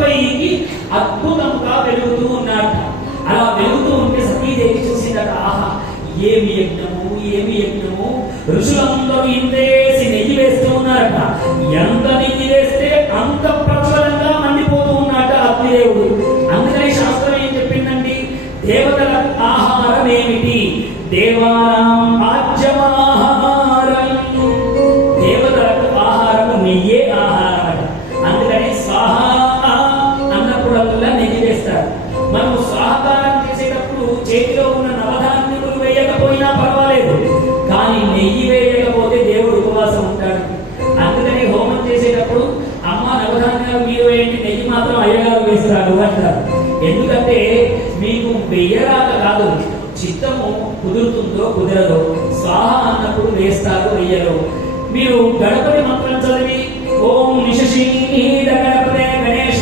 పైకి అద్భుతంగా వెలుగుతూ ఉన్నాడు. అలా వెలుగుతూ ఉంటే సతీదేవి చూసిందట, ఆహా ఏమి యజ్ఞము, ఋషులందరూ ఇంతేసి నెయ్యి వేస్తూ ఉన్నారట. ఎంత నెయ్యి వేస్తే అంత ప్రజ్వలంగా మండిపోతూ ఉన్నాట అగ్నిదేవుడు. అందుకని శాస్త్రం ఏం చెప్పిందండి, దేవతల ఆహారం ఏమిటి, దేవానాం ఆజ్యమాహారం, దేవతలకు ఆహారము నెయ్యే ఆహారం. అందుకని స్వాహ అన్నప్పుడల్లా నెయ్యి వేస్తారు. మనం స్వాహకారం చేసేటప్పుడు చేతిలో ఉన్న నవధాన్యములు వేయకపోయినా పర్వాలేదు, కానీ నెయ్యి వేయకపోతే దేవుడు ఉపవాసం ఉంటాడు. అందుకని హోమం చేసేటప్పుడు అమ్మ నవధాన్యాలు మీరు వేయండి, నెయ్యి మాత్రం అయ్యగారు వేస్తారు అంటారు. ఎందుకంటే మీకు వెయ్యరాక కాదు, చిత్తము కుదురుతుందో కుదరదో, స్వాహ అన్నప్పుడు వేస్తారు వెయ్యరు. మీరు గణపతి మంత్రం చదివి ఓం నిశశీద గణపతే గణేశ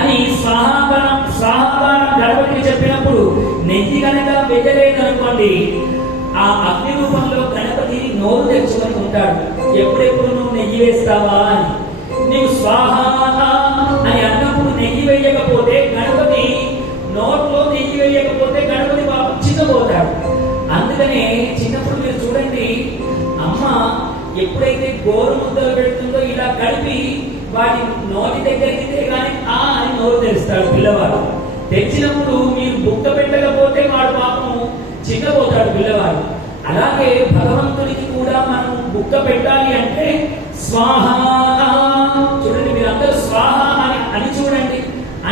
అని స్వాహాపానం గణపతికి చెప్పినప్పుడు నెయ్యి కనుక వెయ్యలేదనుకోండి, ఆ అగ్ని రూపంలో గణపతి నోరు తెచ్చుకొని ఉంటాడు. ఎప్పుడెప్పుడు నువ్వు నెయ్యి వేస్తావా అని. నీవు స్వాహ అని అన్నప్పుడు నెయ్యి వేయకపోతే గణపతి నోట్లో నెయ్యి వేయకపోతే గణపతి పాపం చిన్నపోతాడు. అందుకనే చిన్నప్పుడు మీరు చూడండి, అమ్మ ఎప్పుడైతే గోరు ముద్దలు పెడుతుందో ఇలా కలిపి వాటి నోటి దగ్గరికి కానీ ఆ అని నోరు తెరుస్తాడు పిల్లవాడు. తెచ్చినప్పుడు మీరు బుక్క పెట్టకపోతే వాడు పాపం చిన్నపోతాడు పిల్లవాడు. అలాగే భగవంతుడికి కూడా మనం బుక్క పెట్టాలి అంటే స్వాహ చూడండి, మీరు అందరూ స్వాహ అని చూడండి,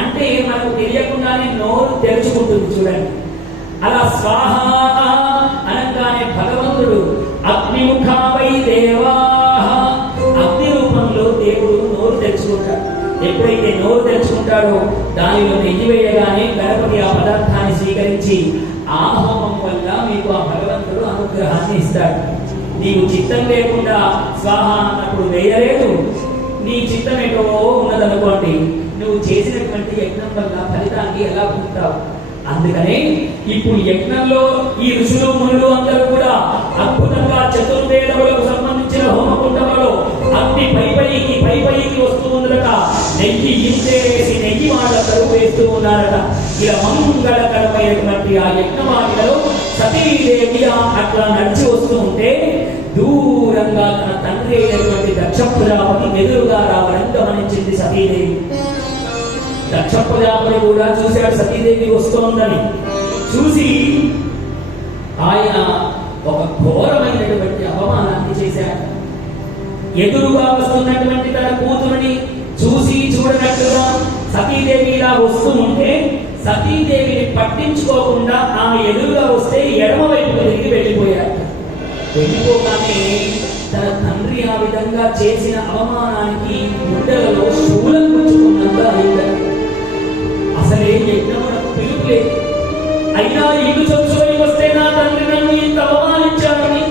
అంటే మనకు తెలియకుండానే నోరు తెరుచుకుంటుంది చూడండి. అలా స్వాహ అనగానే భగవంతుడు అగ్నిముఖావై దేవా, అగ్ని రూపంలో దేవుడు నోరు తెరుచుకుంటాడు. ఎప్పుడైతే నోరు తెరుచుకుంటాడో దానిలో నెయ్యి వేయగానే గణపతి ఆ పదార్థాన్ని స్వీకరించి ఆ హోమం వల్ల మీకు ఆ భగవంతుడు అనుగ్రహాన్ని ఇస్తాడు. నీకు చిత్తం లేకుండా స్వాహ అన్నప్పుడు వేయలేదు, నీ చిత్తం ఏటో ఉన్నదనుకోండి, నువ్వు చేసినటువంటి యజ్ఞం వల్ల ఫలితాన్ని ఎలా పొందుతావు. అందుకనే ఇప్పుడు యజ్ఞంలో ఈ ఋషులు మునులు అందరూ కూడా అద్భుతంగా చతుర్వేదములకు సంబంధించిన హోమకుండములో అగ్ని పైపైకి వస్తూ ఉందట. నెయ్యి ఇంతే వేసి నెయ్యి వాళ్ళందరూ వేస్తూ ఉన్నారట. ఇలా మంగళకరమైనటువంటి ఆ యజ్ఞవాటిలో సతీదేవి అట్లా నడిచి వస్తూ ఉంటే దూరంగా తన తండ్రి అయినటువంటి దక్ష ప్రజాపతి ఎదురుగా రావడం గమనించింది సతీదేవి. దక్ష ప్రజాపతి కూడా చూశాడు సతీదేవి వస్తోందని. చూసి ఆయన ఒక ఘోరమైనటువంటి అవమానాన్ని చేశాడు. ఎదురుగా వస్తున్నటువంటి తన కూతురుని చూసి చూడనట్టుగా సతీదేవి ఇలా వస్తూ ఉంటే సతీదేవిని పట్టించుకోకుండా ఆమె ఎదురుగా వస్తే ఎడమ వైపు తిరిగి వెళ్ళిపోయాడు. వెళ్ళిపోగానే తన తండ్రి ఆ విధంగా చేసిన అవమానానికి గుండెలలో శూలం గుచ్చుకున్నంత అయింది. అసలే యజ్ఞమునకు పిలుపు లేదు, అయినా ఇల్లు చొచ్చుకొని వస్తే నా తండ్రి నన్ను ఇంత అవమానించాడని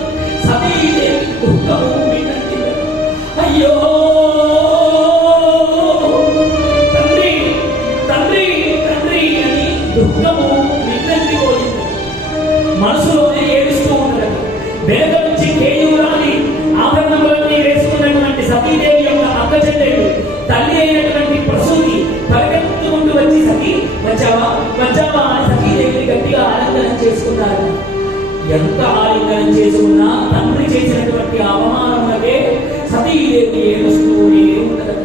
సతీదేవి దుఃఖము వినండి. అయ్యో తండ్రి తండ్రి తండ్రి అని దుఃఖము వినండిపోయింది. మనసులోనే ఏడుస్తూ ఉండదు. వేద నుంచి కేయూరాని ఆభరణములన్నీ వేసుకున్నటువంటి సతీదేవి యొక్క అక్క చెల్లెలు తల్లి అయినటువంటి ప్రసూతి పరిగెత్తుకుంటూ వచ్చి సతీ వచ్చావా వచ్చావా అని సతీదేవిని గట్టిగా ఆలింగనం చేసుకున్నారు. ఎంత ఆలింగనం చేసుకున్నా తండ్రి చేసినటువంటి అవమానములకే సతీదేవి ఏడుస్తూనే ఉండదు.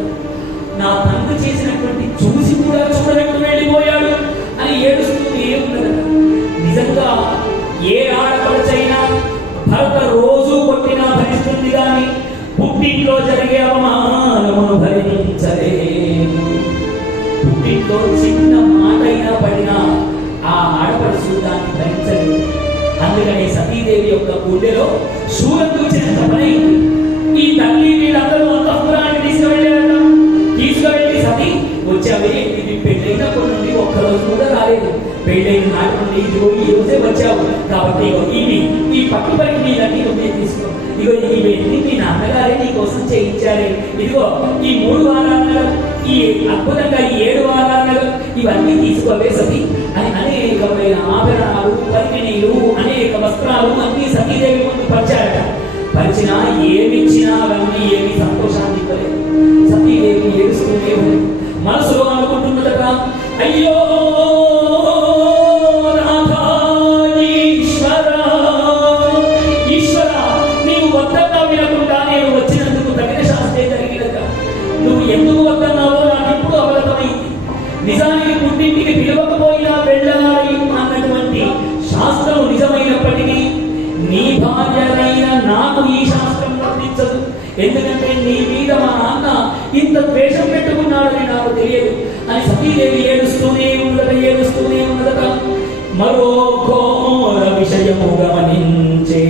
నా తండ్రి చేసినటువంటి చూసి కూడా చూడనట్టు వెళ్ళిపోయాడు అని ఏడుస్తూనే ఉండదు. నిజంగా ఏ ఆడపడుచైనా భర్త రోజు కొట్టినా భరిస్తుంది, కానీ పుట్టింట్లో జరిగే అవమానమును భరించలేదు. పుట్టింట్లో చిన్న మాట అయినా పడినా ఆ ఆడపడుచు దాన్ని భరించలేదు. అందుకని సతీదేవి యొక్క గుండెలో శూలం చూచినంత పనైంది. ఈ తల్లి వీళ్ళందరూ అంతఃపురాన్ని తీసుకువెళ్ళి సతీ వచ్చావే, ఇది పెళ్ళైనప్పటి నుండి ఒక్కరోజు కూడా రాలేదు, పెళ్ళైన నాటి నుండి ఇదిగో ఈ రోజే వచ్చావు కాబట్టి ఈ పట్టు పనికి నీళ్ళన్నీ నువ్వే తీసుకో, ఇగో ఇవన్నీ మీ నాన్నగారే నీ కోసం చేయించారే, ఇదిగో ఈ 3 వారాలు ఈ అద్భుతంగా ఈ 7 వారాలు ఇవన్నీ తీసుకోవే సతీ అని అనేకమైన ఆభరణాలు పరికిణీలు అనేక వస్త్రాలు అన్ని సతీదేవి ముందు పరిచారట. మరిచినా ఏమిచ్చినా అవన్నీ ఏమి సంతోషాన్ని ఇవ్వలేదు. సతీదేవి ఏడుస్తూనే ఉంది. మనసులో అనుకుంటున్నదట, అయ్యో నాథా, ఈశ్వర, నీవు వద్దన్నా వినకుండా నేను వచ్చినందుకు తగిన శాస్త్రే జరిగినట. నువ్వు ఎందుకు వద్దన్నావో నాకు ఇప్పుడు అవగతమైంది. నిజానికి పుట్టింటికి పిలవకపోయినా వెళ్ళాలి అన్నటువంటి శాస్త్రం నిజమైనప్పటికీ నీ భార్యనైన నాకు ఈ శాస్త్రం వర్తించదు. ఎందుకంటే నీ మీద మా నాన్న ఇంత ద్వేషం పెట్టుకున్నాడని నాకు తెలియదు అని సతీదేవి ఏడుస్తూనే ఉన్నదట. మరో ఘోర విషయము గమనించే.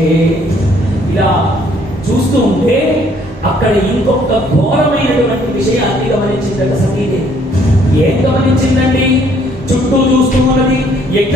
ఇలా చూస్తూ ఉంటే అక్కడ ఇంకొక ఘోరమైనటువంటి విషయాన్ని గమనించిందట సతీదేవి. ఏం గమనించిందండి? చుట్టూ చూస్తూ ఉన్నది. యజ్ఞ